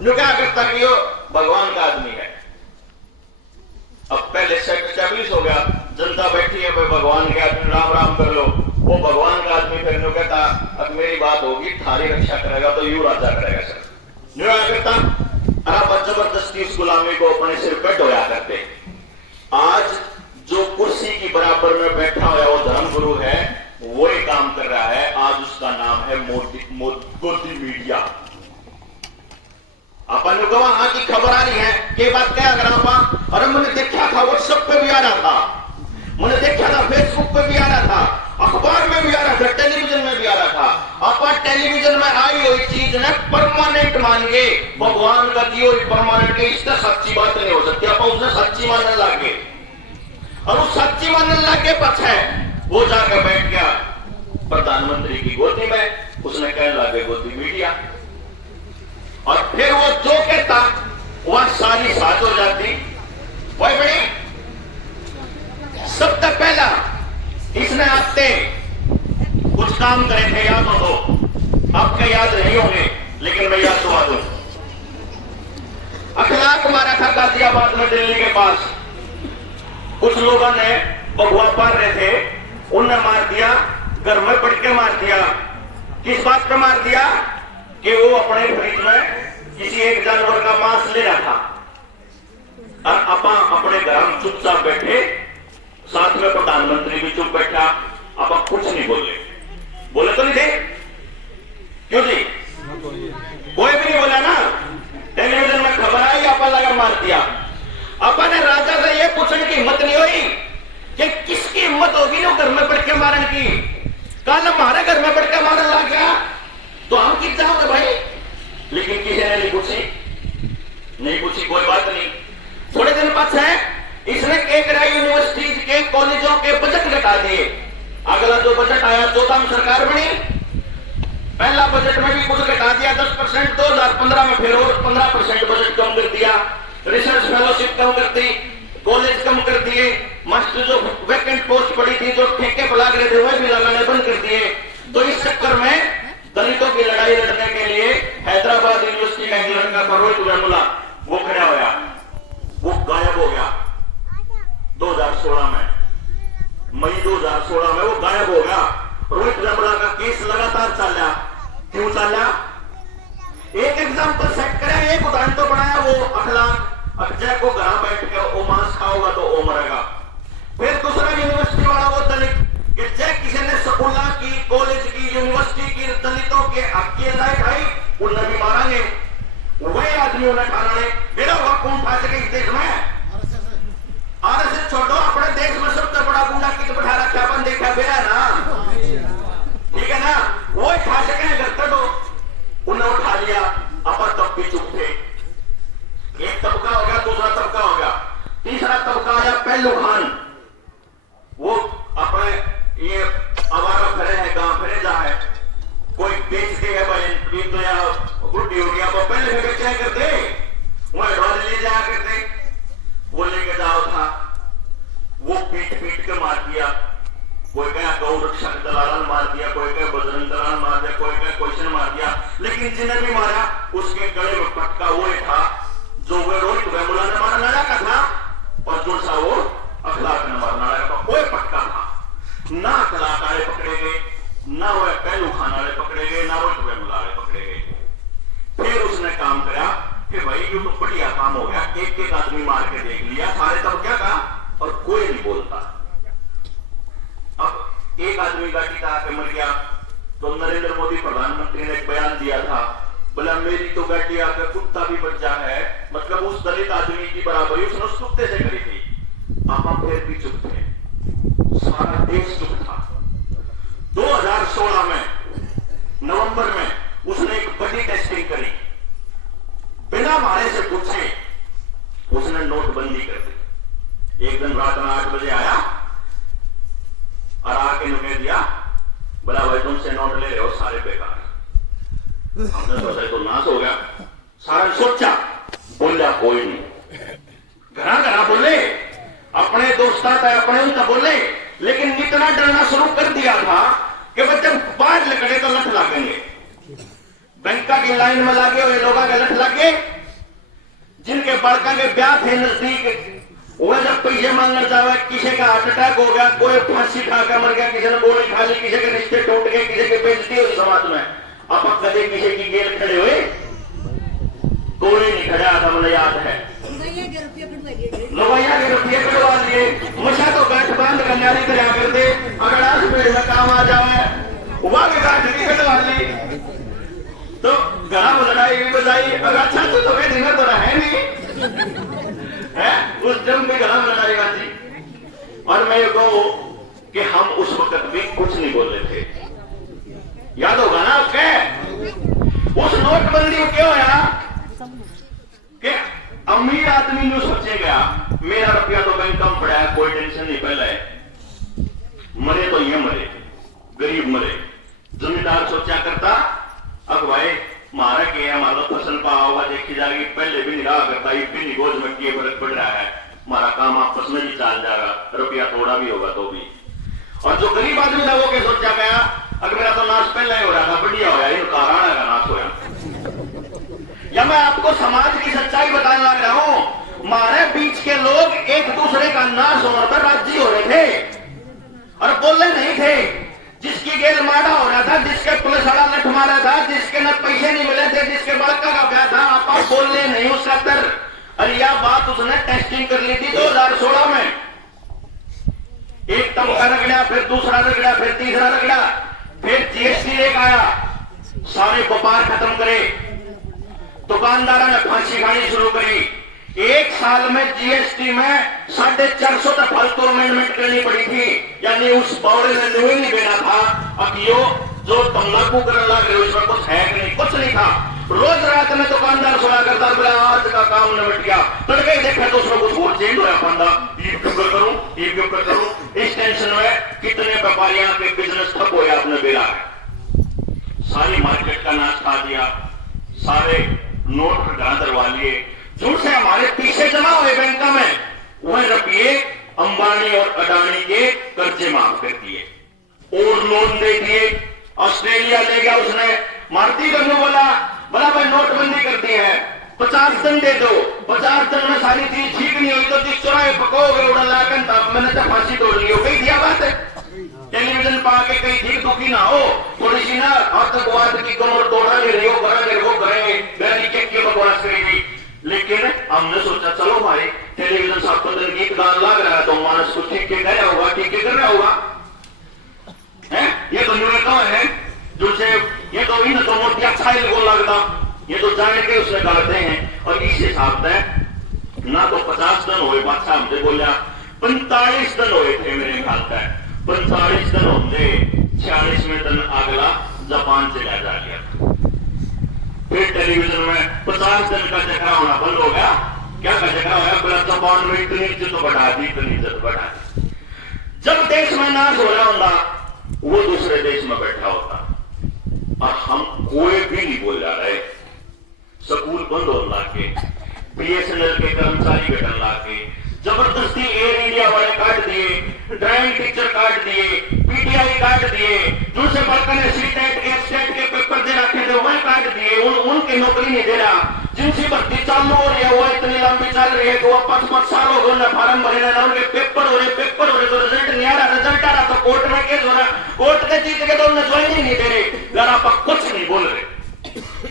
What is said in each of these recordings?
जो क्या करता कि वो भगवान का आदमी है। अब पहले स्टैब्लिश हो गया, जनता बैठी है, भगवान के आदमी राम राम कर लो, वो भगवान का आदमी फिर न्यू कहता अब मेरी बात होगी, थारी रक्षा करेगा तो यू राजा करेगा सर। न्यू क्या करता, आप जबरदस्ती उस गुलामी को अपने सिर पर ढोया करते। आज जो कुर्सी की बराबर में बैठा हुआ वो धर्मगुरु है, वो ही काम कर रहा है। आज उसका नाम है मोदी मीडिया। अपन वहां की खबर आ रही है कि बात क्या अगर आप, अरे मैंने देखा था व्हाट्सएप पे भी आ रहा था, मैंने देखा था फेसबुक पे भी आ रहा था, अखबार में भी आ रहा था, टेलीविजन में भी आ रहा था। अपन टेलीविजन में आई हुई चीज ने परमानेंट मान के भगवान का दियो परमानेंट के, इससे सच्ची बात नहीं हो सकती। अपन उसने सच्ची मानने लगे और उस सच्ची मानने लगे पछे वो जाकर बैठ गया प्रधानमंत्री की गोदी में, उसने कहने लगे गोदी मीडिया। और फिर वो जो कहता वह सारी साथ हो जाती। वही बड़ी सबसे पहला इसने आपसे कुछ काम करे थे, याद हो, आपके याद नहीं होंगे लेकिन मैं याद दुआ दूं। अखलाक मारा था गाजियाबाद में दिल्ली के पास, कुछ लोगों ने बगुआ पार रहे थे, उनने मार दिया, घर में पड़ के मार दिया। किस बात पे मार दिया कि वो अपने फ्रिज में किसी एक जानवर का मांस ले रहा था और अपा अपने घर में चुपचाप बैठे, साथ में प्रधानमंत्री भी चुप बैठा, अपा कुछ नहीं बोले तो नहीं थे, क्यों जी? कोई भी नहीं बोला ना। टेलीविजन में खबर आई, आपा लगा मार दिया। आपा ने राजा से यह पूछने की हिम्मत नहीं हुई कि किसकी हिम्मत होगी ना घर में पड़ के मारने की। कल हमारे घर में पड़ के मारने लग गया तो हम किस जाओगे भाई? लेकिन किसी ने नहीं पूछी, कोई बात नहीं। थोड़े दिन बाद है इसने यूनिवर्सिटी के कॉलेजों के बजट घटा दिए। अगला जो बजट आया 14 सरकार बनी, पहला बजट में भी कुछ घटा दिया 10%, 2015 में फिर और 15% बजट कम कर दिया, रिसर्च फेलोशिप कम कर दी, कॉलेज कम कर दिए, मास्टर जो वैकेंट पोस्ट पड़ी थी, जो ठेके पर लग रहे थे वह भी लगाने बंद कर दिए। तो इस चक्कर में दलितों की लड़ाई लड़ने के लिए हैदराबाद यूनिवर्सिटी का एक लड़का रोहित वेमुला वो खड़ा होया, वो गायब हो गया 2016 में, मई 2016 में वो गायब हो गया। रोहित वेमुला का केस लगातार चला। क्यों चला? एक एग्जाम्पल सेट करें, एक उदाहरण तो बनाया, वो अखलाक अक्षय को घर बैठ के ओ मांस खाओगा तो ओ मरेगा। फिर दूसरा यूनिवर्सिटी वाला वो दलित कि जय किसी ने स्कूल की, कॉलेज की, यूनिवर्सिटी की दलितों के हक की लड़ाई खाई, उन्हें भी मारेंगे। वही आदमी उन्हें खाना मेरा हुआ कौन खा सके इस देश में? आरएसएस छोड़ो, अपने देश में सबसे बड़ा गुंडा किस बैठा रखा अपन देखा बेरा ना, ठीक है ना? वो खा सके घर तक उन्हें उठा लिया, अपन तब भी चुप थे। एक तबका हो गया, दूसरा तबका हो गया, तीसरा तबका आया पहलू खान, वो अपने ये आवारा फिरे है, गांव फिरे जा है, कोई बेच के है भाई तो या गुड्डी हो गया, वो पहले भी बेचा करते, वह ढोल ले जाया करते, वो लेके जाओ था, वो पीट के मार दिया। कोई कहा गौ रक्षा दलाल मार दिया, कोई कहे बजरंग दलाल मार दिया, कोई कहे क्वेश्चन मार दिया, लेकिन जिन्हें भी मारा उसके गले में पटका वो था जो वो रोहित वेमुला ने मारने लगा था, और जो सा वो अखलाक ने मारने लगा था। कोई पटका था ना, अखलाक वाले पकड़े गए, ना वो पहलू खान वाले पकड़े गए, ना रोहित वेमुला वाले पकड़े गए। फिर उसने काम करा कि भाई ये तो बढ़िया काम हो गया, एक एक आदमी मार के देख लिया सारे, तब क्या कहा और कोई नहीं बोलता। अब एक आदमी गाड़ी का आके मर गया तो नरेंद्र मोदी प्रधानमंत्री ने एक बयान दिया था, बोला मेरी तो गाड़ी आकर कुत्ता भी बच्चा है, मतलब उस दलित आदमी की बराबरी उसने उस कुत्ते से करी थी। आप फिर भी चुप थे, सारा देश चुप था। 2016 में नवंबर में उसने एक बड़ी टेस्टिंग करी, बिना हमारे से पूछे उसने नोटबंदी कर दी। एक दिन रात में 8 बजे आया और आके कह दिया, बोला भाई तुमसे नोट ले रहे हो सारे बेकार। हमने सोचा तो नाश हो गया, सारा सोचा, बोला कोई नहीं, घरा घरा बोले, अपने दोस्ता था अपने उनका बोले, लेकिन इतना डरना शुरू कर दिया था कि बच्चे बाहर निकले तो लठ लागेंगे। बैंका की लाइन में लागे हुए लोग गलत लगे, जिनके बड़का के ब्याह थे नजदीक, वह जब पैसे मांगना चाहे, किसी का हार्ट अटैक हो गया, कोई फांसी खाकर मर गया, किसी ने गोली खा ली, किसी के रिश्ते टूट गए, किसी के बेइज्जती हुई समाज में। अब कदे किसी की गेल खड़े हुए कोई नहीं खड़ा था, मुझे याद है। लोगैया के रुपये कटवा लिए, मशा तो गांठ बांध कन्यारी तरह करते, अगर आज पेड़ में काम आ जाए वहां के गांठ भी कटवा ली तो घना लड़ाई भी बजाई। अगर अच्छा तो तुम्हें दिन तो है नहीं है, उस जन्म में घना लड़ाई बाजी। और मैं कहूं कि हम उस वक्त भी कुछ नहीं बोल रहे थे, याद होगा ना आपके उस नोटबंदी क्यों होया कि अमीर आदमी ने सोचेगा मेरा रुपया तो बैंक कम पड़ा है, कोई टेंशन नहीं, पहले मरे तो ये मरे, गरीब मरे। जमींदार सोचा करता अब भाई मारा के हमारा फसल पाया होगा देखी जाएगी, पहले भी नहीं रहा करता, ये भी नहीं गोज में किए फर्क पड़ रहा है, हमारा काम आपस में भी चल जाएगा, रुपया थोड़ा भी होगा तो भी। और जो गरीब आदमी था वो क्या सोचा गया, अगर मेरा तो नाश पहले ही हो रहा था, बढ़िया होया, इनका राणा का नाश होया। या मैं आपको समाज की सच्चाई बताने लग रहा हूं, हमारे बीच के लोग एक दूसरे का नाश होने पर राजी हो रहे थे और बोलने नहीं थे। जिसकी गेल मारा हो रहा था, जिसके पुलिस वाला लठ मारा था, जिसके न पैसे नहीं मिले थे, जिसके बड़का का ब्याह था, आप बोलने नहीं उसका तर। अरे यह बात उसने टेस्टिंग कर ली थी 2016 में। एक तमका रगड़ा, फिर दूसरा रगड़ा, फिर तीसरा रगड़ा, फिर जीएसटी लेकर आया, सारे व्यापार खत्म करे, दुकानदारों ने फांसी खानी शुरू करी। एक साल में जीएसटी में 450 तक फालतू अमेंडमेंट करनी पड़ी थी, यानी उस बौड़े ने न्यू नहीं देना था। अब यो जो तंबाकू करने लग रहे उसमें कुछ है कि नहीं, कुछ नहीं था। रोज रात में दुकानदार सुना करता, बोला आज का काम निपट गया, तड़के देखा तो उसमें कुछ और चेंज होया पांदा, ये क्यों कर करूं, ये क्यों कर करूं। इस टेंशन में कितने व्यापारियों के बिजनेस ठप हो अपने बेरा है, सारी मार्केट का नाश खा दिया, सारे नोट घड़ा दरवा लिए, झूठ से हमारे पीछे जमा हुए बैंक में वह रुपये अंबानी और अडानी के कर्जे माफ कर दिए और लोन दे दिए। ऑस्ट्रेलिया ले गया उसने, मारती करने बोला भाई नोटबंदी कर दी है, 50 दिन दे दो, 50 दिन में सारी चीज ठीक नहीं हुई तो जिस चौराहे पकोगे उड़ा लाकर तब मैंने तो फांसी तोड़ ली हो गई। दिया बात है, टेलीविजन पा के कहीं ठीक दुखी ना हो, थोड़ी सी ना आतंकवाद की कमर तोड़ा ले रही हो, करेंगे वो करेंगे, गैरी की बकवास करेगी। लेकिन हमने सोचा चलो भाई टेलीविजन सातों दिन गीत गान लग रहा है तो मानस को ठीक कर रहा होगा, ठीक कर रहा होगा है? ये तो न्यूनतम है जो से ये तो इन तो मोटी अच्छा ही को लगता, ये तो जान के उसने गाते हैं। और इस हिसाब से ना तो 50 दिन हुए, बादशाह हमसे बोलिया 45 दिन हुए थे मेरे ख्याल का, 45 दिन होते 46वें दिन अगला जापान चला जा गया। फिर टेलीविजन में 50 दिन का चक्रा होना बंद हो गया। क्या का चक्रा होगा, बोला जापान में इतनी इज्जत बढ़ा दी, इतनी इज्जत बढ़ा दी। जब देश में नाश हो रहा होगा वो दूसरे देश में बैठा होता और हम कोई भी नहीं बोल जा रहे। स्कूल बंद हो लाके, बीएसएनएल के कर्मचारी बेटन लाके, जबरदस्ती एयर इंडिया वाले काट दिए, ड्राइंग टीचर काट दिए, पीटीआई काट दिए, दूसरे वर्कर ने सीटेट के स्टेट के पेपर दे रखे थे वह काट दिए, उनकी नौकरी नहीं दे रहा। जिनकी भर्ती चालू हो रही है वो इतनी लंबी चल रही है कि वो 5-5 साल हो गए फार्म भरे ना, उनके पेपर हो रहे तो रिजल्ट नहीं आ रहा, रिजल्ट आ रहा तो कोर्ट में केस हो रहा, कोर्ट के जीत के तो उन्हें ज्वाइनिंग नहीं दे रहे। यार आप कुछ नहीं बोल रहे,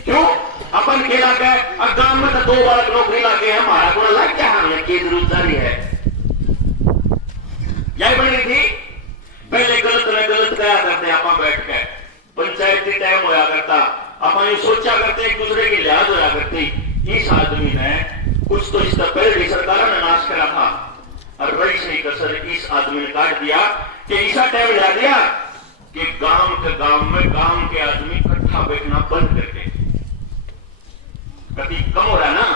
क्यों? अपन खेला गए और गांव में तो 2 बार नौकरी लाके हमारा को लग क्या हमें की जरूरत है, यही बनी थी। पहले गलत में गलत कहा करते आप बैठ के, पंचायती टाइम होया करता, अपन ये सोचा करते एक दूसरे की लिहाज होया करती। इस आदमी ने कुछ तो इसका पहले सरकार ने नाश करा था और बड़ी सही कसर इस आदमी ने काट दिया कि ऐसा टाइम ला दिया कि गांव में गांव के आदमी इकट्ठा बैठना बंद करके, कभी कम हो रहा है ना,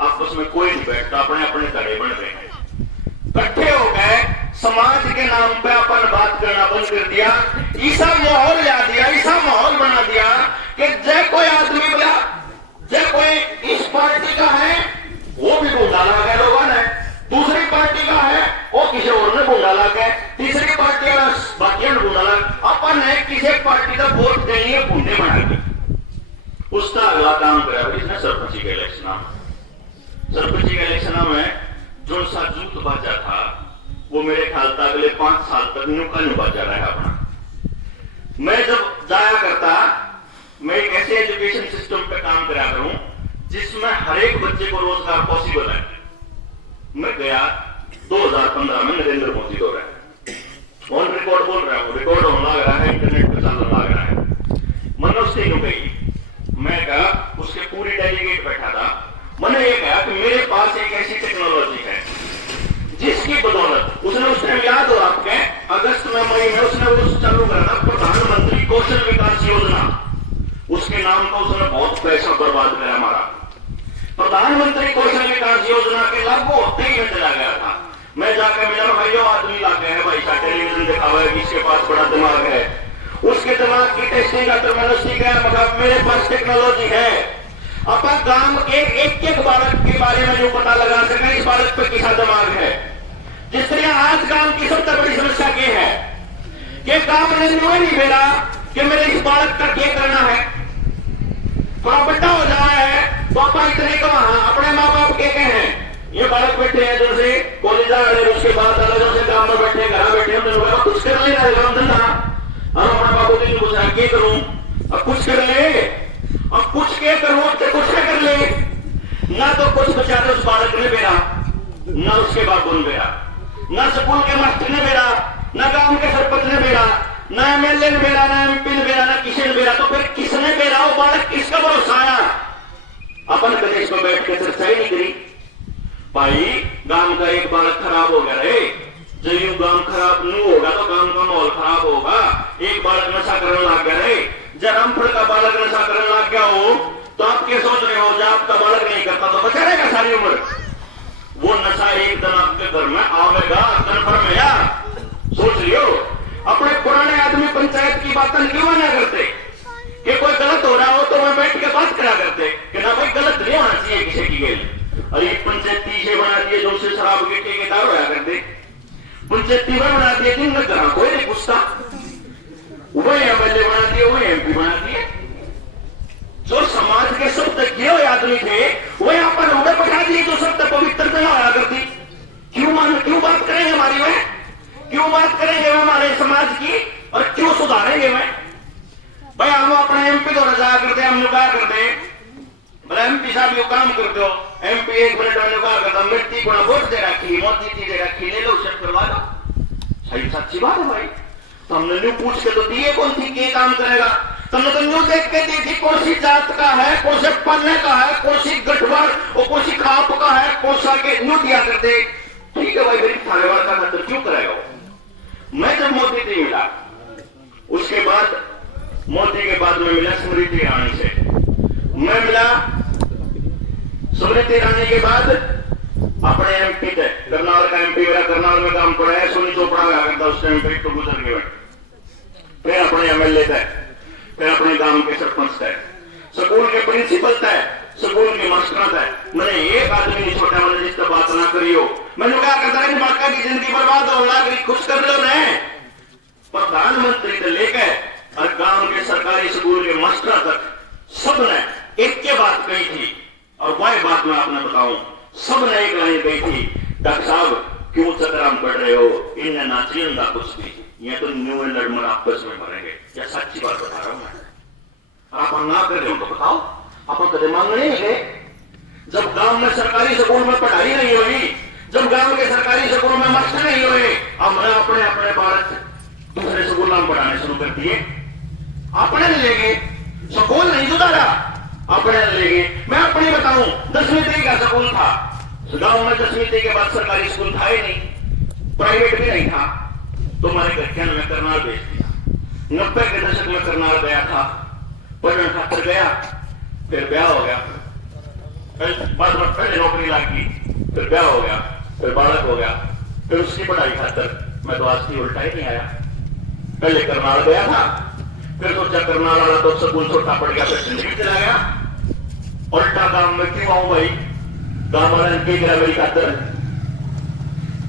आपस में कोई नहीं बैठता, अपने अपने तड़े बन रहे हैं, इकट्ठे हो गए, समाज के नाम पे अपन बात करना बंद कर दिया। ऐसा माहौल ला दिया, ऐसा माहौल बना दिया कि जय कोई आदमी बोला जय कोई इस पार्टी का है वो भी गुंडा ला गए लोगों ने, दूसरी पार्टी का है वो किसी और ने गुंडा ला गए, तीसरी पार्टी का बाकी गुंडा ला। अपन ने किसी पार्टी का वोट देने गुंडे बना दी, उसका अगला काम करा इसने सरपंच के इलेक्शन में। सरपंच के इलेक्शन में जो सा जूत बाजा था वो मेरे ख्याल तक अगले 5 साल तक न्यू बाजा रहा अपना। मैं जब जाया करता, मैं एक ऐसे एजुकेशन सिस्टम पे काम करा करूं जिसमें हर एक बच्चे को रोजगार पॉसिबल है। मैं गया 2015 में, नरेंद्र मोदी दौरा है, ऑन रिकॉर्ड बोल रहा हूं, रिकॉर्ड होने लग रहा है, इंटरनेट पे चलने लग रहा है। मैंने उससे क्यों गई, मैं कहा उसके पूरी डेलीगेट बैठा था, मैंने ये कहा कि मेरे पास एक ऐसी टेक्नोलॉजी है जिसकी बदौलत उसने उस टाइम याद हो आपके अगस्त में मई में उसने उस चालू करा था प्रधानमंत्री कौशल विकास योजना। उसके नाम पर उसने बहुत पैसा बर्बाद किया हमारा। प्रधानमंत्री कौशल विकास योजना के लागू होते ही मैं चला गया था। मैं जाकर मिला, भाई आदमी ला गया है, भाई का टेलीविजन दिखावा है कि इसके पास बड़ा दिमाग है। उसके दिमाग की टेस्टिंग का तो मैंने सीखा, मतलब मेरे पास टेक्नोलॉजी है। अपन गांव के एक एक बालक के बारे में जो पता लगा सके इस बालक पे किसा दिमाग है। जिस तरह आज गांव की सबसे बड़ी समस्या क्या है कि गांव ने नहीं भेजा कि मेरे इस बालक का क्या करना है। थोड़ा बड़ा हो जाए है तो अपन इतने का वहां अपने माँ बाप के कहे ये बालक बैठे हैं जैसे कॉलेज आ रहे, उसके बाद अलग से गांव में बैठे, घर बैठे, कुछ कर लेना है काम धंधा। हम अपने बाबू जी पूछ रहा क्या करूं, अब कुछ कर ले, अब कुछ क्या करूं, अब कुछ क्या कर ले। ना तो कुछ बेचारे उस बालक ने बेरा, ना उसके बाबू ने बेरा, ना स्कूल के मास्टर ने बेरा, ना गांव के सरपंच ने बेरा, ना एमएलए ने बेरा, ना एमपी ने बेरा, ना किसी ने बेरा। तो फिर किसने बेरा, वो बालक किसका भरोसा आया। अपन प्रदेश में बैठ के चर्चा ही नहीं करी। भाई गांव का एक बालक खराब हो गया रे, जब यूं गांव खराब नहीं होगा तो गांव का माहौल खराब होगा। एक बालक नशा करने लग गया रे, जब रामपुर का बालक नशा करने लग गया हो तो आप क्या सोच रहे हो, जब आपका बालक नहीं करता तो बचा रहेगा सारी उम्र। वो नशा एक दिन आपके घर में आवेगा, कन्फर्म है यार। सोच लियो, अपने पुराने आदमी पंचायत की बातें क्यों माना करते कि कोई गलत हो रहा हो तो मैं बैठ के बात करा करते कि ना भाई गलत नहीं होना चाहिए किसी की गेल। और ये पंचायत तीसरे बना दिए जो से शराब के ठेकेदार होया करते, पंचायत तीसरे बना दिए जिनका घर कोई नहीं पूछता, वही एमएलए बना दिए, वही एमपी बना दिए। जो समाज के सब तक आदमी थे वही अपन उड़े बैठा दिए जो सब तक पवित्र नहीं होया करती। क्यों बात करेंगे हमारी में, क्यों बात करेंगे हमारे समाज की और क्यों सुधारेंगे मैं। भाई हम अपने एमपी को रजा करते, हम क्या करते बोले एमपी साहब यो काम कर दो, एमपी 1 मिनट में क्या करता, मिट्टी को वोट दे रखी, मोदी जी दे रखी, ले लो सब करवा दो। सही सच्ची बात है भाई। तो हमने न्यू पूछ के तो दिए कौन थी क्या काम करेगा। तुमने तो न्यू देख के दी थी कौन सी जात का है, कौन से पन्ने का है, कौन सी गठवार और कौन सी खाप का है, कौन सा के न्यू दिया करते। ठीक है भाई, मेरी थानेवार का खतर क्यों करेगा। मैं जब मोदी जी मिला उसके बाद, मोदी के बाद में मिला स्मृति ईरानी से, मैं मिला स्मृति ईरानी के बाद अपने एमपी थे, करनाल का एमपी मेरा, करनाल में काम पड़ा है, सोनी चोपड़ा में आकर था उस टाइम पे तो गुजर गए। फिर अपने एमएलए थे, फिर अपने गांव के सरपंच थे, स्कूल के प्रिंसिपल थे, स्कूल के मास्टर थे। मैंने एक आदमी नहीं छोटा, मैंने जिसका बात ना करियो। मैंने क्या करता है बाका की जिंदगी बर्बाद हो, नागरिक खुश कर लो न। प्रधानमंत्री से लेकर और गांव के सरकारी स्कूल के मास्टर तक सबने एक के बात कही थी, और वह बात मैं आपने बताऊं, सबने एक लाइन कही थी, डॉक्टर साहब क्यों चक्राम पड़ रहे हो, इन्हें नाचिए ना कुछ भी, ये तो न्यू लड़मन आपस में मरेंगे। या सच्ची बात बता रहा हूं मैं। आप ना कर रहे हो तो बताओ, आप कदे मांग नहीं है। जब गांव में सरकारी स्कूल में पढ़ाई नहीं हुई, जब गांव के सरकारी स्कूल में मास्टर नहीं हुए, हमने अपने अपने बालक दूसरे स्कूल में पढ़ाने शुरू कर दिए। अपने ले गए, स्कूल नहीं सुधारा, अपने ले गए। मैं अपनी बताऊं, 10वीं तक का स्कूल था गांव में, 10वीं तक के बाद सरकारी स्कूल था ही नहीं, प्राइवेट भी नहीं था। तो हमारे घर में करनाल भेज दिया। 90 के दशक में करनाल गया था, पढ़ने खातर गया, फिर ब्याह हो गया, बाद में पहले नौकरी लगी, फिर ब्याह हो गया, फिर बालक हो गया, फिर उसकी पढ़ाई खातर मैं तो आज की उल्टा ही नहीं आया। पहले करनाल गया था, फिर सोचा करनाल वाला तो स्कूल छोटा पड़ गया, फिर जिंदगी चला गया। उल्टा गांव में क्यों आऊं भाई, गांव वाले ने क्या मेरी खातर।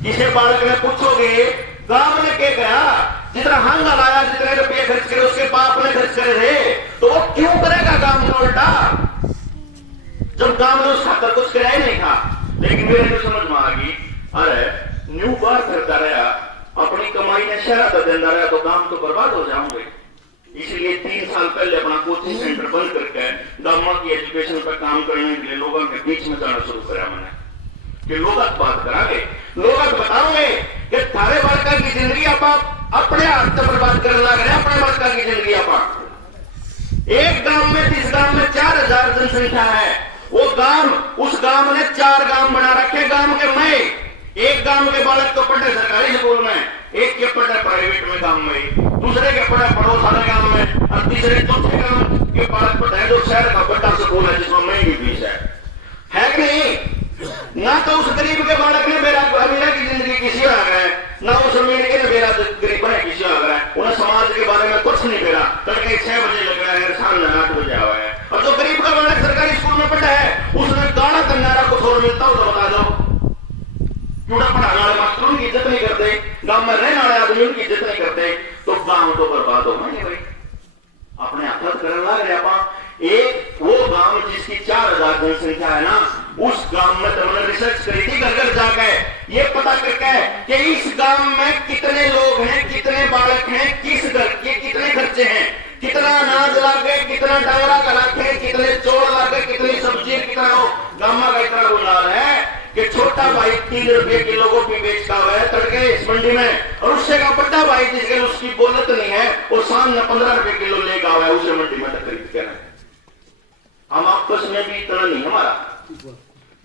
किसी बालक ने पूछोगे गांव ने क्या गया, जितना हंगा लाया, जितने रुपये खर्च करे उसके बाप ने खर्च करे थे, तो वो क्यों करेगा काम का उल्टा। जब गांव में उस खातर कुछ कराया नहीं था। लेकिन मेरे को समझ में आ गई, अरे न्यू बार करता रहा, अपनी कमाई ने शहर का देता रहा तो गांव तो बर्बाद हो जाऊंगे। इसलिए 3 साल पहले अपना कोचिंग सेंटर बंद करके गांव की एजुकेशन पर काम करने के लिए लोगों के बीच में जाना शुरू करा मैंने कि लोग बात करांगे, लोग बताओगे कि थारे बालका की जिंदगी आप अपने हाथ से बर्बाद करने लग रहे, अपने बालका की जिंदगी आप एक गांव में, जिस गांव में 4000 जनसंख्या है, वो गांव, उस गांव ने 4 गांव बना रखे। गांव के मैं एक गांव के बालक तो पढ़े सरकारी स्कूल में, एक के पढ़े प्राइवेट में गांव में, दूसरे के पढ़े पड़ोस वाले गांव में, और तीसरे चौथे गांव के बालक पढ़े जो शहर का बड़ा स्कूल है जिसमें महंगी फीस है कि नहीं। ना तो उस गरीब के बालक ने मेरा की जिंदगी किसी आ गया है, ना उस अमीर के ने मेरा गरीब है किसी आ गया है। उन्हें समाज के बारे में कुछ नहीं करा। तड़के 6 बजे लग रहा है, शाम 8 बजे आवा है। और जो गरीब का बालक सरकारी स्कूल में पढ़ा है, उसने गाना करना कुछ और मिलता हो तो बता दो। क्यों पढ़ाने वाले मास्टर उनकी इज्जत नहीं करते, गांव में रहने वाले आदमी उनकी इज्जत नहीं करते, तो गांव तो बर्बाद हो गए भाई। अपने हाथ करने लग रहे आप। एक वो गांव जिसकी 4000 जनसंख्या है ना, उस गांव में तो मैंने रिसर्च करी थी घर घर जाके, ये पता करके कि इस गांव में कितने लोग हैं, कितने बालक हैं, किस घर के कितने खर्चे हैं, कितना अनाज लागे, कितना डांगरा का लागे, कितने चौड़ लागे, कितनी सब्जी, कितना गांव का इतना गुलाल है कि छोटा भाई 3 रुपए किलो को भी बेचता हुआ है तड़के इस मंडी में, और उससे का बड़ा भाई जिसके उसकी बोलत नहीं है, और सामने 15 रुपए किलो लेगा हुआ है, उसे मंडी में खरीद के रहे। हम आपस में भी इतना नहीं हमारा।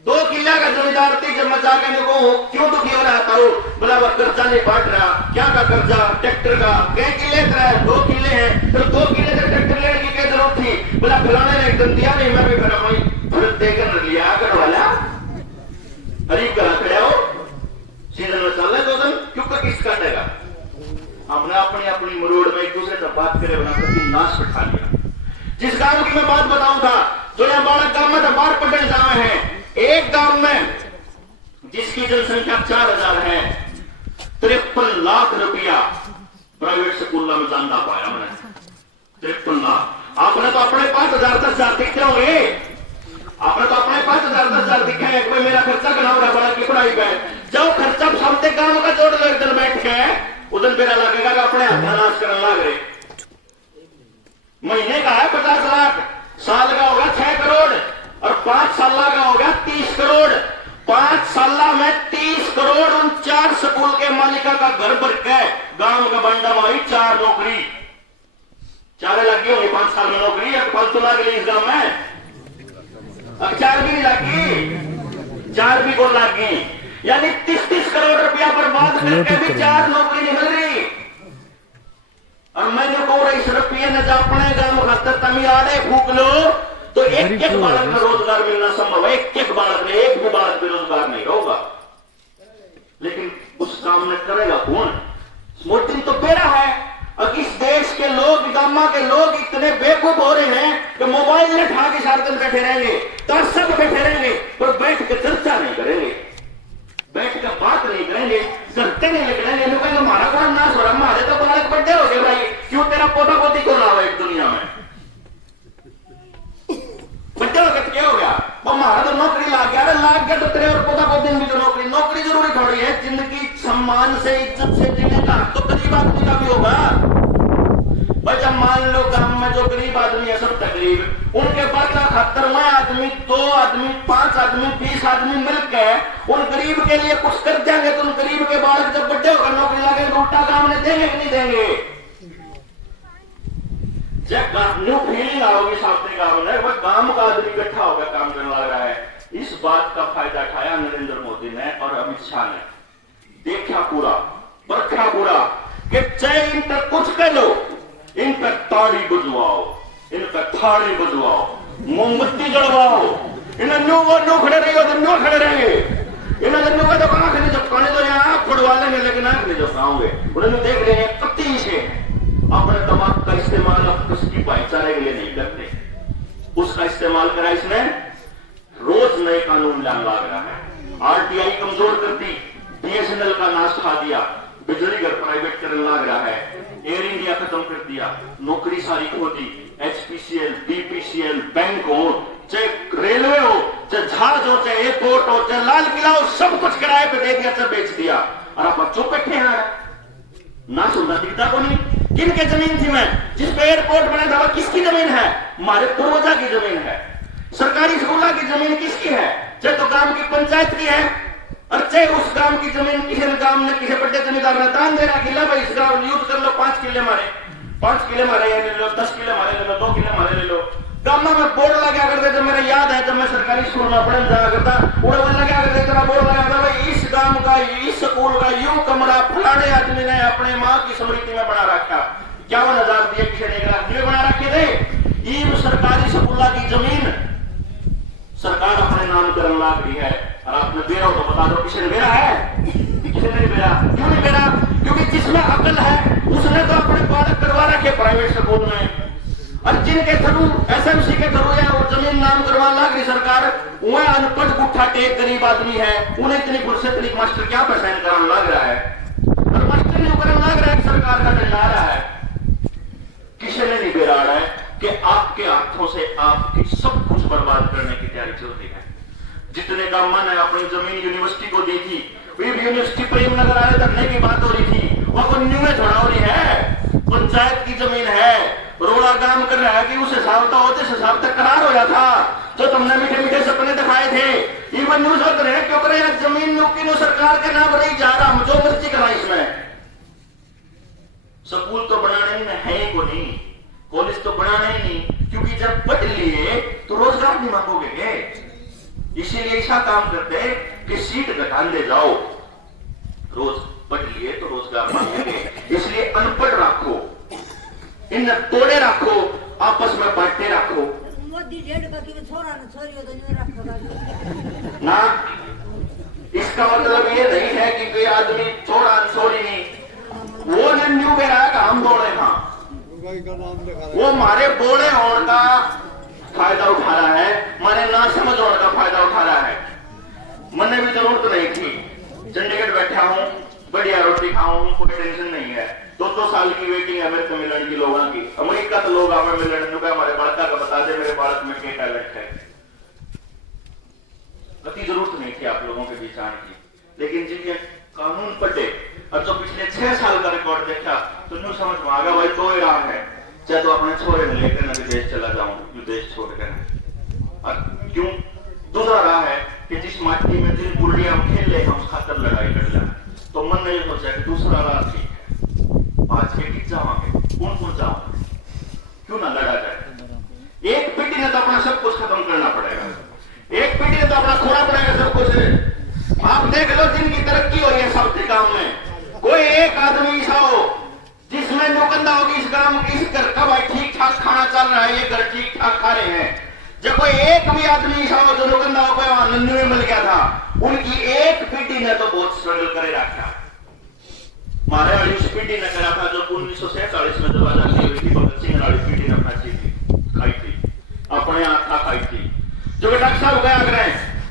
2 किला का जमींदार थी, जब मैं जाकर देखो क्यों दुखी हो रहा था, बोला वह कर्जा नहीं बांट रहा। क्या का कर्जा? ट्रैक्टर का। कई किले है? 2 किले हैं। तो 2 किले से ट्रैक्टर लेने की क्या जरूरत थी? बोला फलाने ने एकदम दिया नहीं, मैं भी फिर वही देकर लिया कर वाला गरीब का खड़े हो, सीजन में चल रहे 2 दिन क्यों का किस काटेगा। हमने अपनी मरोड़ में एक दूसरे से बात करे बना करके नाश बिठा लिया। जिस गांव की मैं बात बताऊं था, जो यहाँ बालक गांव में बाहर पढ़ने जाए हैं, एक गांव में जिसकी जनसंख्या 4000 है, 53 लाख रुपया प्राइवेट स्कूल में जानना पाया मैंने। 53 लाख। आपने तो अपने 5000 10,000 दिखते होंगे, आपने तो अपने 5000 10,000 दिखे हैं। कोई मेरा खर्चा बनाओ रहा बालक की पढ़ाई पे, जब खर्चा सामने गांव का जोड़ लो एक दिन बैठ के, उधर मेरा लगेगा कि अपने हाथ नाश करने लग रहे। महीने का है 50 लाख, साल का होगा 6 करोड़, और 5 साल का होगा 30 करोड़। 5 साल में 30 करोड़ उन 4 स्कूल के मालिका का घर भर के गांव का बंडा माई 4 नौकरी 4 लगी होगी 5 साल में नौकरी, या फालतू लग गई इस गांव में। अब 4 भी नहीं लगी, 4 भी बोल लगी, यानी 30 करोड़ रुपया बर्बाद करके भी 4 नौकरी नहीं मिल रही। और मैं जो कहूँ इस रुपये ने जब अपने गांव खातर तमी आड़े फूक लो तो एक बालक में रोजगार मिलना संभव है। एक बालक में एक भी बालक बेरोजगार नहीं होगा। लेकिन उस काम में करेगा कौन? मोदी तो बेरा है। और इस देश के लोग, गामा के लोग इतने बेवकूफ हो रहे हैं कि मोबाइल में ठा के सारे दिन बैठे रहेंगे, दर्शक बैठे रहेंगे, पर बैठ के चर्चा नहीं करेंगे, बैठ कर बात नहीं करेंगे, करते नहीं निकलेंगे। कहेंगे हमारा कौन नाश हो रहा, हमारे तो बालक बड्डे हो गए भाई, क्यों तेरा पोता पोती कौन आवा एक दुनिया में? बड्डे हो गए क्या हो गया? वो हमारा तो नौकरी लाग गया तो तेरे और पोता पोती भी तो नौकरी जरूरी थोड़ी है। जिंदगी सम्मान से इज्जत से जीने का तो गरीब आदमी का भी होगा भाई। जब मान लो गांव में जो गरीब आदमी है सब तकलीफ, उनके पास 71 आदमी, 2 आदमी, 5 आदमी, 20 आदमी मिलकर उन गरीब के लिए कुछ कर देंगे तो उन गरीब के बालक जब बड्डे होकर नौकरी लगे तो उल्टा काम नहीं देंगे कि नहीं देंगे? जब न्यू फीलिंग आओगी सामने गांव में, वह गांव का आदमी इकट्ठा होकर काम करने लग रहा है। इस बात का फायदा उठाया नरेंद्र मोदी ने और अमित शाह ने। देखा पूरा, परखा पूरा कि चाहे इन पर कुछ कह लो, इन पर ताड़ी बुझवाओ, इन पर थाड़ी बुझवाओ, मोमबत्ती जलवाओ, इन्हें न्यू खड़े रहिए तो न्यू खड़े रहेंगे, इन्हें न्यू का तो आंख नहीं झपकाने तो यहाँ फुटवा लेंगे, लेकिन आंख नहीं झपकाओगे। उन्हें देख रहे हैं कत्ती से अपने दिमाग का इस्तेमाल उसकी भाईचारे के लिए नहीं करते, उसका इस्तेमाल करा इसने रोज नए कानून लाने लग रहा है। आरटीआई कमजोर कर दी, बीएसएनएल का नाश खा दिया, बिजली घर प्राइवेट करने लग रहा है, एयर इंडिया खत्म कर दिया, नौकरी सारी खो दी, एचपीसीएल, बीपीसीएल, बैंक हो, चाहे रेलवे हो, की जमीन थी मैं, जिस पे एयरपोर्ट बना था, वह किसकी जमीन है? हमारे पूर्वजा की जमीन है। सरकारी स्कूलों की जमीन किसकी है? चाहे तो गांव की पंचायत की है, और चाहे उस गांव की जमीन किसी गांव ने किसी बड़े जमींदार ने दान दे रहा, किला भाई इस गांव यूज कर लो, 5 किले मारे, 5 किले मारे ले लो, 10 किले मारे ले लो, 2 किले मारे ले लो। गांव में बोर्ड लगा करते, जब मेरा याद है जब मैं सरकारी स्कूल में पढ़ने जाया करता, उड़ा लगा करते तेरा बोर्ड लगा था भाई इस गांव का इस स्कूल का यूं कमरा फलाने आदमी ने अपने माँ की स्मृति में बना रखा। 51,000 दिए, किसी ने 1 लाख बना रखे थे। इन सरकारी स्कूलों की जमीन सरकार अपने नाम करने लग रही है, और आपने बेरा हो तो बता दो किसी ने बेरा है? किसी ने नहीं बेरा। क्यों नहीं बेरा? क्योंकि जिसमें अकल है उसने तो अपने बालक करवा रखे प्राइवेट स्कूल में, और जिनके थ्रू एसएमसी के थ्रू है वो जमीन नाम करवा लग रही सरकार, वह अनपढ़ गुट्ठा टेक गरीब आदमी है, उन्हें इतनी फुर्सत नहीं, मास्टर क्या परेशान कराने लग रहा है, और मास्टर नहीं करने लग रहा है, सरकार का डंडा रहा है। किसी ने नहीं बेरा रहा है कि आपके हाथों से आपकी सब कुछ बर्बाद करने की तैयारी चल रही है। जितने का मन है अपनी जमीन यूनिवर्सिटी को दी थी, यूनिवर्सिटी प्रेमनगर आने धरने की बात हो रही थी, वह न्यू में थोड़ा हो रही है, पंचायत की जमीन है, रोड़ा काम कर रहा है कि उस हिसाब का होते हिसाब तक करार हो जाता, जो तुमने मीठे मीठे सपने दिखाए थे। इवन न्यूज होते रहे क्यों करे यार, जमीन न्यू सरकार के नाम रही जा रहा, हम जो मर्जी करा इसमें। स्कूल तो बनाने में है ही को नहीं, कॉलेज तो बनाना ही नहीं, क्योंकि जब पढ़ लिए तो रोजगार नहीं मांगोगे। इसीलिए ऐसा काम करते हैं कि सीट घटाने जाओ, रोज पढ़ लिए तो रोजगार मांगेंगे, इसलिए अनपढ़ रखो, इन तोड़े रखो, आपस में बांटते रखो ना। इसका मतलब ये नहीं है कि कोई आदमी छोड़ा छोड़ी नहीं, वो न्यू पे रहा का हम दौड़े था, वो हमारे बोले होने का फायदा उठा रहा है, हमारे ना समझ होने का फायदा उठा रहा है। मन भी जरूरत नहीं थी, चंडीगढ़ बैठा हूँ, बढ़िया रोटी खाऊं, कोई टेंशन नहीं है। 2-2 साल की वेटिंग है मेरे को मिलने की, लोगों की। अमेरिका तो लोग हमें मिलने हमारे बालका का बता दे मेरे बालक में क्या टैलेंट है। अति जरूरत नहीं थी आप लोगों के बीच आने की, लेकिन जिनके कानून पढ़े और जो पिछले 6 साल का रिकॉर्ड देखा तो न्यू समझ में आ गया भाई, दो ही राह है, चाहे तो अपने छोरे में लेकर मैं विदेश चला जाऊं, विदेश छोड़कर, और क्यों दूसरा राह है कि जिस माटी में जिन गुड़िया हम खेल ले हम उस खातर लड़ाई कर ले। तो मन ने सोचा कि दूसरा राह ठीक है, आज के किस जाओगे, कौन जाओगे, क्यों ना लड़ा जाए। एक पीढ़ी ने तो अपना सब कुछ खत्म करना पड़ेगा, एक पीढ़ी ने तो अपना खोना पड़ेगा सब कुछ। आप देख लो जिनकी तरक्की हो रही है सब गांव में, कोई एक आदमी ऐसा हो जिसमें नुकंदा होगी इस गांव की, इस घर का भाई ठीक ठाक खाना चल रहा है, ये घर ठीक ठाक खा रहे हैं। जब कोई एक भी आदमी ऐसा हो जो नुकंदा हो गया, वहां नन्नू में मिल गया था, उनकी एक पीढ़ी ने तो बहुत स्ट्रगल करे रखा। हमारे वाली उस पीढ़ी ने करा था जो 1947 में जब आजादी हुई थी, भगत सिंह वाली पीढ़ी ने फांसी खाई थी, अपने हाथ खाई थी। जो डॉक्टर साहब गया करें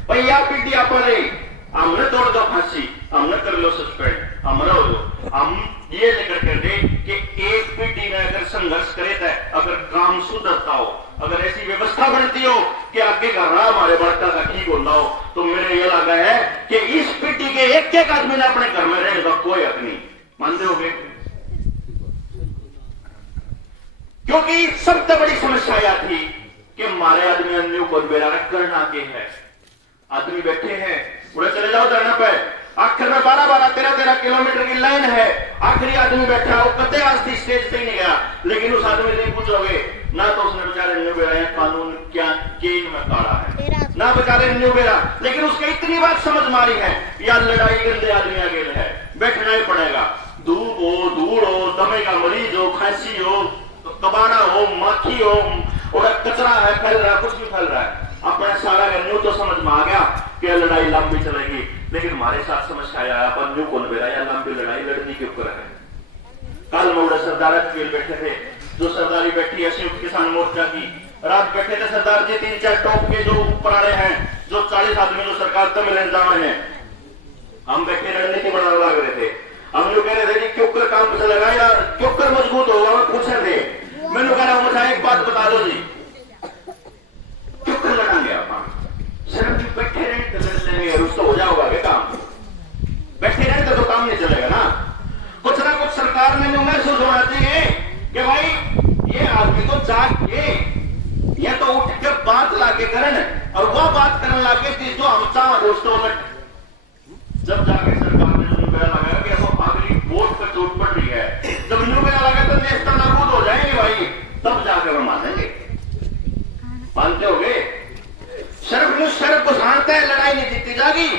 भैया पीढ़ी आप रही, हमने तोड़ दो फांसी, हमने कर लो सस्पेंड, हम रो दो, हम ये लेकर कर दे कि एक पीढ़ी में अगर संघर्ष करे थे, अगर काम सुधरता हो, अगर ऐसी व्यवस्था बनती हो कि आगे का राह हमारे बढ़ता का ठीक होना हो, तो मेरे ये लगा है कि इस पीढ़ी के एक आदमी ने अपने घर में रहने का कोई हक नहीं। मानते होगे? क्योंकि सबसे बड़ी समस्या यह थी कि हमारे आदमी अन्य को बेरा करना के है। आदमी बैठे हैं, उड़े चले जाओ धरना पे, आखिर में 12-12, 13-13 किलोमीटर की लाइन है, आखिरी आदमी बैठा है, वो कते आज थी स्टेज पे नहीं गया, लेकिन उस आदमी से पूछोगे ना तो उसने बेचारे न्यू बेरा कानून क्या केन में काढ़ा है, ना बेचारे न्यू बेरा, लेकिन उसके इतनी बात समझ मारी है यार लड़ाई गंदे आदमी आगे है, बैठना ही पड़ेगा। धूप हो, धूल हो, दमे का मरीज हो, खांसी हो, कबाड़ा हो, माखी हो, और कचरा है फैल रहा है, कुछ भी फैल रहा है, अपना सारा न्यू तो समझ में आ गया कि लड़ाई लंबी चलेगी। लेकिन हमारे साथ समस्या आया अपन न्यू कौन बेरा या लंबी लड़ाई लड़ने के ऊपर है। कल मोड़ा सरदार बैठे थे, जो सरदारी बैठी है संयुक्त किसान मोर्चा की, रात बैठे थे सरदार जी 3-4 टॉप के जो पुराने हैं, जो 40 आदमी जो सरकार तमिल इंतजाम है, हम बैठे रणनीति बनाने लग रहे थे। हम लोग कह रहे थे कि क्यों कर काम चलेगा यार, क्यों कर मजबूत होगा, हम पूछ रहे थे। मैंने कह रहा मुझे एक बात बता दो जी, क्यों कर लड़ाएंगे आप? सिर्फ जो बैठे रहे तो लड़ लेंगे, उसको हो जाओगा क्या काम? बैठे रहे तो काम नहीं चलेगा ना। कुछ ना कुछ सरकार ने महसूस होना चाहिए ये तो उठ के बात लाके करन और वह बात करने लागे थी जो हम चाह दोस्तों में जब जाके सरकार ने न्यूबेरा लगाया कि अब अगली वोट पर चोट पड़ रही है, जब न्यूबेरा लगा तो नेता नाबूद हो जाएंगे भाई, तब जाकर हम मानेंगे। मानते होगे? शर्फ को जानते हैं, लड़ाई नहीं जीती जाएगी,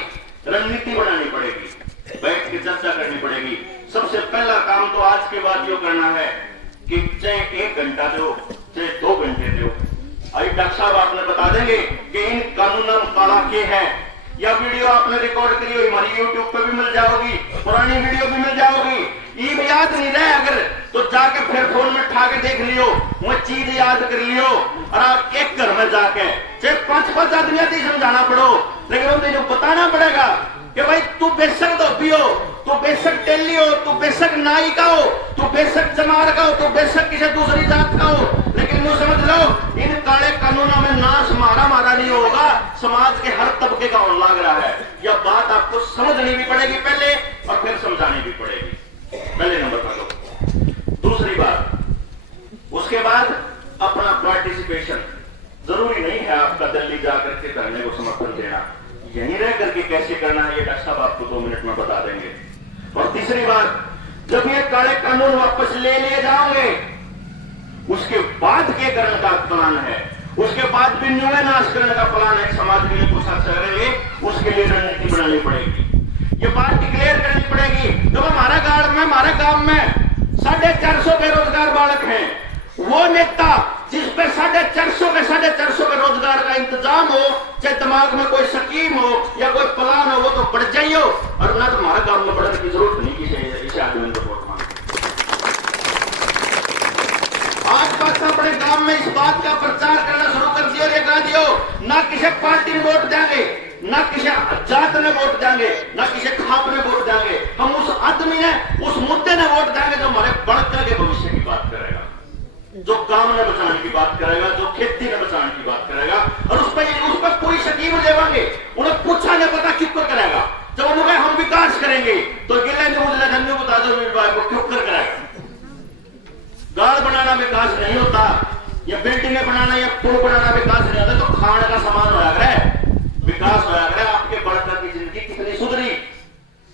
रणनीति बनानी पड़ेगी, बैठ के चर्चा करनी पड़ेगी। सबसे पहला काम तो आज के बाद यो करना है कि चाहे 1 घंटा दो चाहे 2 घंटे दो, अभी डॉक्टर साहब आपने बता देंगे कि इन कानूनों काला के है। या वीडियो आपने रिकॉर्ड करी हुई हमारी YouTube पे भी मिल जाओगी, पुरानी वीडियो भी मिल जाओगी। ये याद नहीं रहे अगर तो जाके फिर फोन में ठा के देख लियो, वो चीज याद कर लियो और आप एक घर में जाके चाहे 5-5 आदमी आती समझाना पड़ो, लेकिन उन्हें जो बताना पड़ेगा कि भाई तू बेशक धोबी हो, तू बेशक टेली हो, तू बेशक नाई का हो, तू बेशक चमार का हो, तू बेशक किसी दूसरी जात का हो, लेकिन वो समझ लो इन काले कानूनों में नाश मारा नहीं होगा, समाज के हर तबके का होने लग रहा है। यह बात आपको समझनी भी पड़ेगी पहले और फिर समझानी भी पड़ेगी, पहले नंबर पर लो। दूसरी बात, उसके बाद अपना पार्टिसिपेशन। जरूरी नहीं है आपका दिल्ली जाकर के धरने को समर्थन देना, यहीं रह करके कैसे करना है ये डॉक्टर साहब आपको 2 मिनट में बता देंगे। और तीसरी बात, जब ये काले कानून वापस ले लिए जाओगे उसके बाद के करण का प्लान है, उसके बाद भी न्यूए नाश करने का प्लान है, समाज के लिए कुछ अच्छा करेंगे, उसके लिए रणनीति बनानी पड़ेगी, ये बात डिक्लेयर करनी पड़ेगी। जब हमारे गांव में 450 बेरोजगार बालक हैं, वो नेता जिस पे 450 के रोजगार का इंतजाम हो, चाहे दिमाग में कोई स्कीम हो या कोई प्लान हो, वो तो बढ़ जाइए, और ना तो हमारे गांव में बढ़ने की जरूरत नहीं किसी आदमी को वोट मांगे। आसपास अपने गांव में इस बात का प्रचार करना शुरू कर दिया, ये कह दियो ना किसी पार्टी ने वोट देंगे, ना किसी जात ने वोट देंगे, ना किसी खाप ने वोट देंगे, हम उस आदमी ने, उस मुद्दे ने वोट देंगे जो हमारे बढ़कर के भविष्य की बात करेगा, जो काम ने बचाने की बात करेगा, जो खेती ने बचाने की बात करेगा, और उस पर पूरी स्कीम लेवांगे। उन्हें पूछा नहीं पता क्यों कर करेगा, जब उन्होंने हम विकास करेंगे तो गिले ने मुझे धन्य बता दो को क्यों कर करेगा। गाड़ बनाना विकास नहीं होता, या बिल्डिंगें बनाना या पुल बनाना विकास नहीं होता, तो खाने का सामान होया करे, विकास होया करे। आपके बढ़कर की जिंदगी कितनी सुधरी,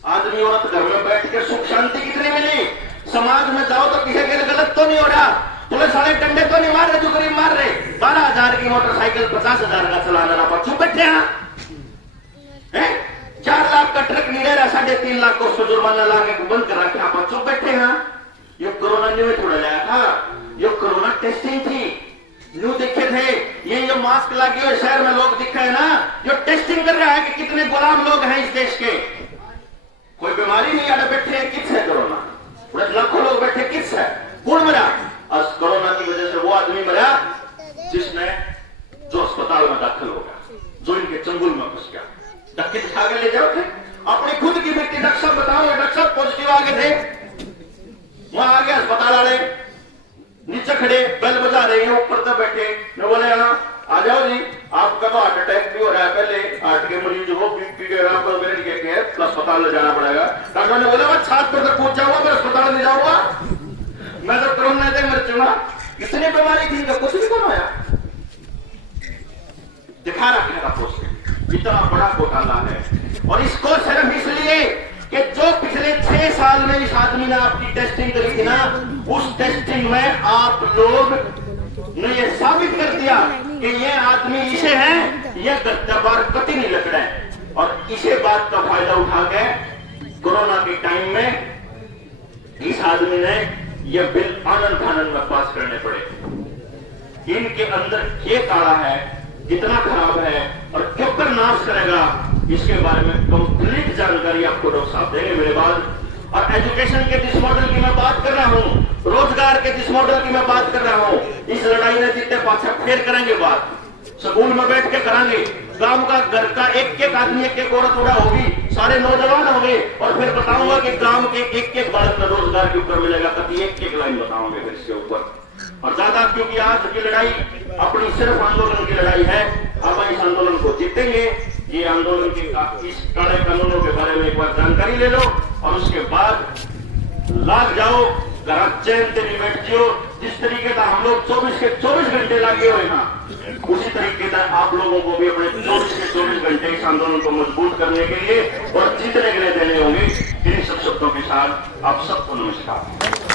आदमी औरत घर में बैठ के सुख शांति कितनी मिली, समाज में जाओ तो किसी के गलत तो नहीं हो रहा, पुलिस वाले डंडे तो नहीं मार रहे जो गरीब मार रहे, 12,000 की मोटरसाइकिल 50,000 का चलाना रहा, चुप बैठे हैं। 4 लाख का ट्रक नहीं ले रहा, 3.5 लाख को उसको जुर्माना ला के बंद कर रखा, आप चुप बैठे हैं। ये कोरोना न्यू में थोड़ा लाया था, ये कोरोना टेस्टिंग थी, न्यू दिखे थे, ये जो मास्क लगे हुए शहर में लोग दिखे है ना, जो टेस्टिंग कर रहा है कि कितने गुलाम लोग हैं इस देश के, कोई बीमारी नहीं आड़े बैठे हैं, किस है कोरोना, लाखों लोग बैठे किस है, कौन मरा? आज कोरोना की वजह से वो आदमी मरा जिसने जो अस्पताल में दाखिल हो गया, जो इनके चंगुल में घुस गया, धक्के दिखा के ले जाओ थे अपनी खुद की मिट्टी। डॉक्टर साहब बताओ, डॉक्टर साहब पॉजिटिव आ गए थे, वहां आ गया अस्पताल वाले नीचे खड़े बेल बजा रहे हैं, ऊपर तक बैठे, मैं बोले हाँ आ जाओ जी, आपका तो हार्ट अटैक भी हो रहा है, पहले हार्ट के मरीज हो, बीपी के आपको अस्पताल ले जाना पड़ेगा। डॉक्टर ने बोला मैं छात पर तक पहुंच जाऊंगा, मैं अस्पताल नहीं जाऊंगा, मैं तो कोरोना से मर चुका, कितनी बीमारी थी कुछ भी कम आया, दिखा रखने का पोस्ट, इतना बड़ा घोटाला है। और इसको सिर्फ इसलिए कि जो पिछले 6 साल में इस आदमी ने आपकी टेस्टिंग करी थी ना, उस टेस्टिंग में आप लोग ने ये साबित कर दिया कि ये आदमी इसे है, ये गद्दार कति नहीं लग रहा है, और इसे बात का फायदा उठा के कोरोना के टाइम में इस आदमी ने ये बिल आनंद आनंद में पास करने पड़े। इनके अंदर ये काला है, कितना खराब है और क्यों कर नाश करेगा, इसके बारे में कंप्लीट जानकारी आपको डॉक्टर साहब देंगे मेरे बाद। और एजुकेशन के जिस मॉडल की मैं बात कर रहा हूँ, रोजगार के जिस मॉडल की मैं बात कर रहा हूँ, इस लड़ाई में जीते पाछा फिर करेंगे बात, स्कूल में बैठ के करांगे, गांव का घर का एक आदमी एक औरत उड़ा होगी, सारे नौजवान होंगे, और फिर बताऊंगा कि गांव के एक बालक का रोजगार के ऊपर मिलेगा, कभी एक लाइन बताऊंगे फिर इसके ऊपर। और ज्यादा क्योंकि आज की लड़ाई अपनी सिर्फ आंदोलन की लड़ाई है, अब इस आंदोलन को जीतेंगे। ये आंदोलन के इस काले कानूनों के बारे में एक बार जानकारी ले लो और उसके बाद लाग जाओ, घर चैन से नहीं बैठ जाओ। जिस तरीके का हम लोग 24 के 24 घंटे लगे हुए हैं, उसी तरीके का आप लोगों को भी अपने 24 के 24 घंटे इस आंदोलन को मजबूत करने के लिए और जीतने के लिए देने होंगे। इन सब शब्दों के साथ आप सबको नमस्कार।